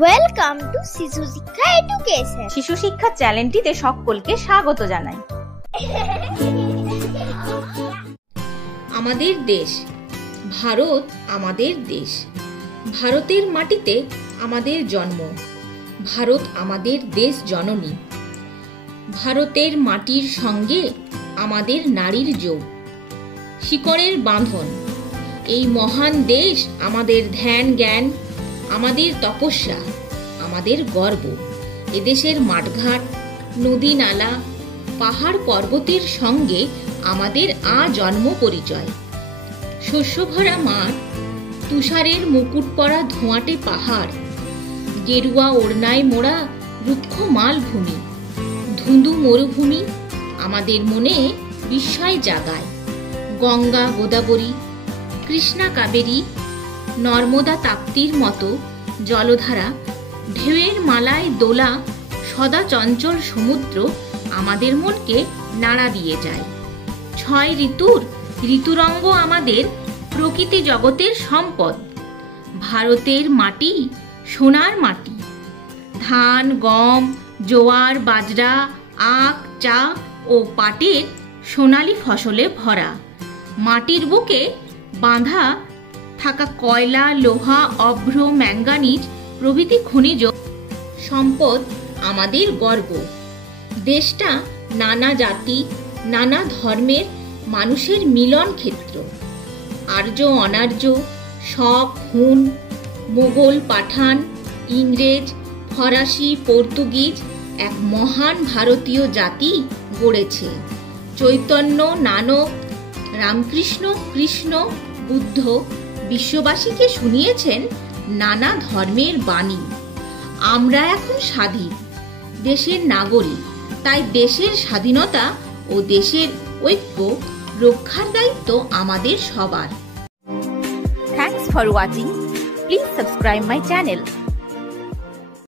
Welcome to শিশু শিক্ষা education. শিশু শিক্ষা চ্যানেলটিতে সকলকে স্বাগত জানাই। আমাদের দেশ ভারত, আমাদের দেশ। ভারতের মাটিতে আমাদের জন্ম। ভারত আমাদের দেশ জননী। ভারতের মাটির সঙ্গে আমাদের নারীর যোগ, শিকড়ের বাঁধন। এই মহান দেশ আমাদের ধ্যান জ্ঞান, আমাদের তপস্যা, আমাদের গর্ব। এদেশের মাঠঘাট, নদী নালা, পাহাড় পর্বতের সঙ্গে আমাদের জন্ম পরিচয়। শস্যভরা মাঠ, তুষারের মুকুট পরা ধোঁয়াটে পাহাড়, গেরুয়া ওড়নায় মোড়া রুক্ষ মালভূমি, ধুন্দু মরুভূমি আমাদের মনে বিস্ময় জাগায়। গঙ্গা গোদাবরী, কৃষ্ণা কাবেরী, নর্মদা তাপ্তির মতো জলধারা, ঢেউয়ের মালায় দোলা সদা চঞ্চল সমুদ্র আমাদের মনকে নাড়া দিয়ে যায়। 6 ঋতুর ঋতুরঙ্গ আমাদের প্রকৃতি জগতের সম্পদ। ভারতের মাটি সোনার মাটি। ধান, গম, জোয়ার, বাজরা, আখ, চা ও পাটের সোনালী ফসলে ভরা। মাটির বুকে বাঁধা থাকা কয়লা, লোহা, অভ্র, ম্যাঙ্গানিজ প্রভৃতি খনিজ সম্পদ আমাদের গর্ব। দেশটা নানা জাতি, নানা ধর্মের মানুষের মিলন ক্ষেত্র। আর্য অনার্য, শক, হুন, মোগল, পাঠান, ইংরেজ, ফরাসি, পর্তুগিজ এক মহান ভারতীয় জাতি গড়েছে। চৈতন্য, নানক, রামকৃষ্ণ, কৃষ্ণ, বুদ্ধ বিশ্ববাসীকে শুনিয়েছেন নানা ধর্মের বাণী। আমরা এখন স্বাধীন, দেশের নাগরিক। তাই দেশের স্বাধীনতা ও দেশের ঐক্য রক্ষার দায়িত্ব আমাদের সবার। Thanks for watching. Please subscribe my channel.